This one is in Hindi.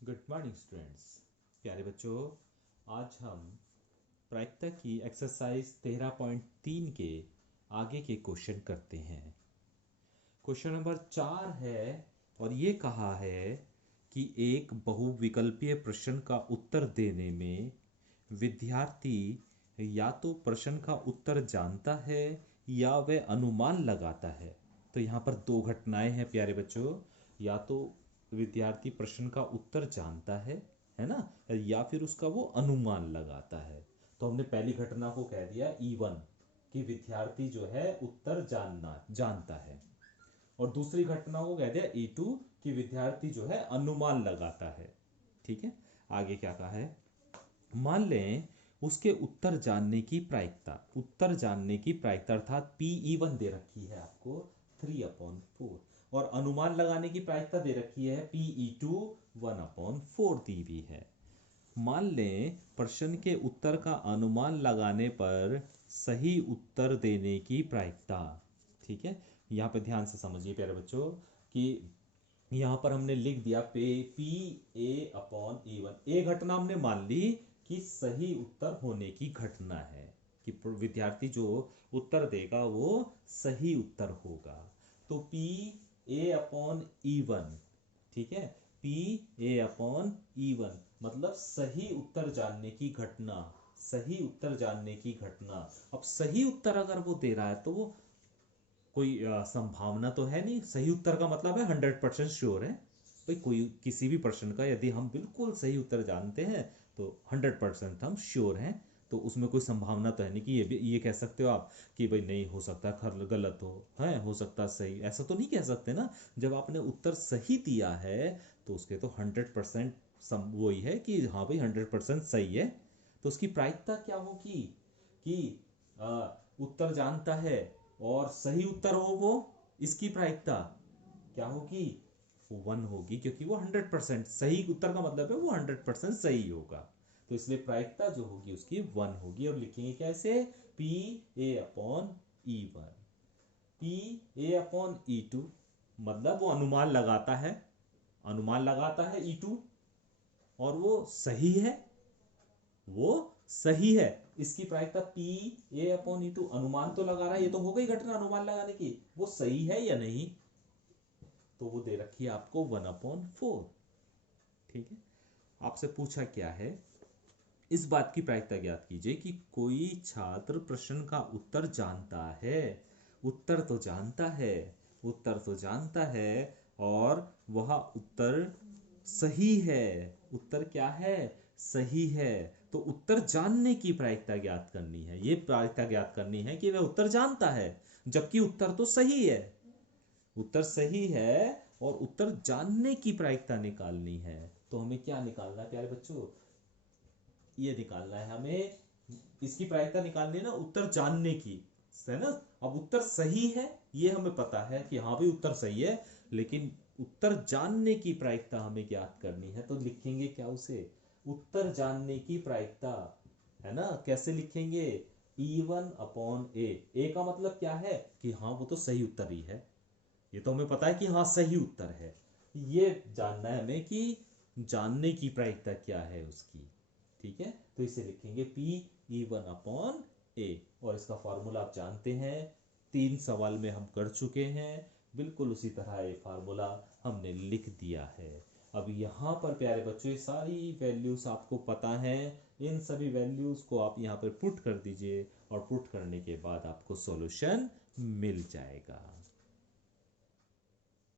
Good morning students. प्यारे बच्चों, आज हम प्रायिकता की एक्सरसाइज 13.3 के आगे के क्वेश्चन करते हैं। क्वेश्चन नंबर 4 है और ये कहा है कि एक बहुविकल्पीय प्रश्न का उत्तर देने में विद्यार्थी या तो प्रश्न का उत्तर जानता है या वह अनुमान लगाता है। तो यहाँ पर दो घटनाएं हैं प्यारे बच्चों, या तो विद्यार्थी प्रश्न का उत्तर जानता है ना, या फिर उसका वो अनुमान लगाता है। तो हमने पहली घटना को कह दिया E1 कि विद्यार्थी जो है उत्तर जानता है, और दूसरी घटना को कह दिया E2 कि विद्यार्थी जो है अनुमान लगाता है। ठीक है, आगे क्या कहा है। मान लें उसके उत्तर जानने की प्रायिकता अर्थात PE1 दे रखी है आपको 3/4, और अनुमान लगाने की प्रायिकता दे रखी है PE2 1/4 दी हुई है। मान लें प्रश्न के उत्तर का अनुमान लगाने पर सही उत्तर देने की प्रायिकता। ठीक है, यहाँ पे ध्यान से समझिए प्यारे बच्चों कि यहाँ पर हमने लिख दिया PA/E1। ए घटना हमने मान ली कि सही उत्तर होने की घटना है, कि विद्यार्थी जो उत्तर देगा वो सही उत्तर होगा। तो PA/E1, ठीक है, PA/E1 मतलब सही उत्तर जानने की घटना। अब सही उत्तर अगर वो दे रहा है तो वो कोई संभावना तो है नहीं। सही उत्तर का मतलब है 100% श्योर है। भाई कोई किसी भी प्रश्न का यदि हम बिल्कुल सही उत्तर जानते हैं तो 100% हम श्योर हैं, तो उसमें कोई संभावना तो है नहीं कि ये कह सकते हो आप कि भाई नहीं हो सकता गलत हो सकता सही, ऐसा तो नहीं कह सकते ना। जब आपने उत्तर सही दिया है तो उसके तो 100% वही है कि हाँ भाई 100% सही है। तो उसकी प्रायिकता क्या होगी कि उत्तर जानता है और सही उत्तर हो वो, इसकी प्रायिकता क्या होगी, 1 होगी, क्योंकि वो 100% सही उत्तर का मतलब है वो 100% सही होगा। तो इसलिए प्रायिकता जो होगी उसकी 1 होगी। और लिखेंगे कैसे, PA/E1। PA/E2 मतलब वो अनुमान लगाता है E2, और वो सही है। इसकी प्रायिकता PA/E2, अनुमान तो लगा रहा है, ये तो हो गई घटना अनुमान लगाने की, वो सही है या नहीं, तो वो दे रखी है आपको 1/4। ठीक है, आपसे पूछा क्या है, इस बात की प्रायिकता ज्ञात कीजिए कि कोई छात्र प्रश्न का उत्तर जानता है, उत्तर तो जानता है और वह उत्तर सही है। उत्तर क्या है, सही है। तो उत्तर जानने की प्रायिकता ज्ञात करनी है। ये प्रायिकता ज्ञात करनी है कि वह उत्तर जानता है, जबकि उत्तर तो सही है। उत्तर सही है और उत्तर जानने की प्रायिकता निकालनी है। तो हमें क्या निकालना है प्यारे बच्चों, ये निकालना है हमें, इसकी प्रायिकता निकालनी है ना उत्तर जानने की, है ना। अब उत्तर सही है ये हमें पता है कि हाँ भाई उत्तर सही है, लेकिन उत्तर जानने की प्रायिकता हमें ज्ञात करनी है। तो लिखेंगे क्या उसे, उत्तर जानने की प्रायिकता, है ना। कैसे लिखेंगे, E1/A। ए का मतलब क्या है कि हाँ वो तो सही उत्तर ही है, ये तो हमें पता है कि हाँ सही उत्तर है। ये जानना है हमें कि जानने की प्रायिकता क्या है उसकी। ठीक है, तो इसे लिखेंगे PE1/A, और इसका फॉर्मूला आप जानते हैं, 3 सवाल में हम कर चुके हैं। बिल्कुल उसी तरह ये फार्मूला हमने लिख दिया है। अब यहाँ पर प्यारे बच्चों ये सारी वैल्यूज आपको पता है, इन सभी वैल्यूज को आप यहाँ पर पुट कर दीजिए, और पुट करने के बाद आपको सॉल्यूशन मिल जाएगा।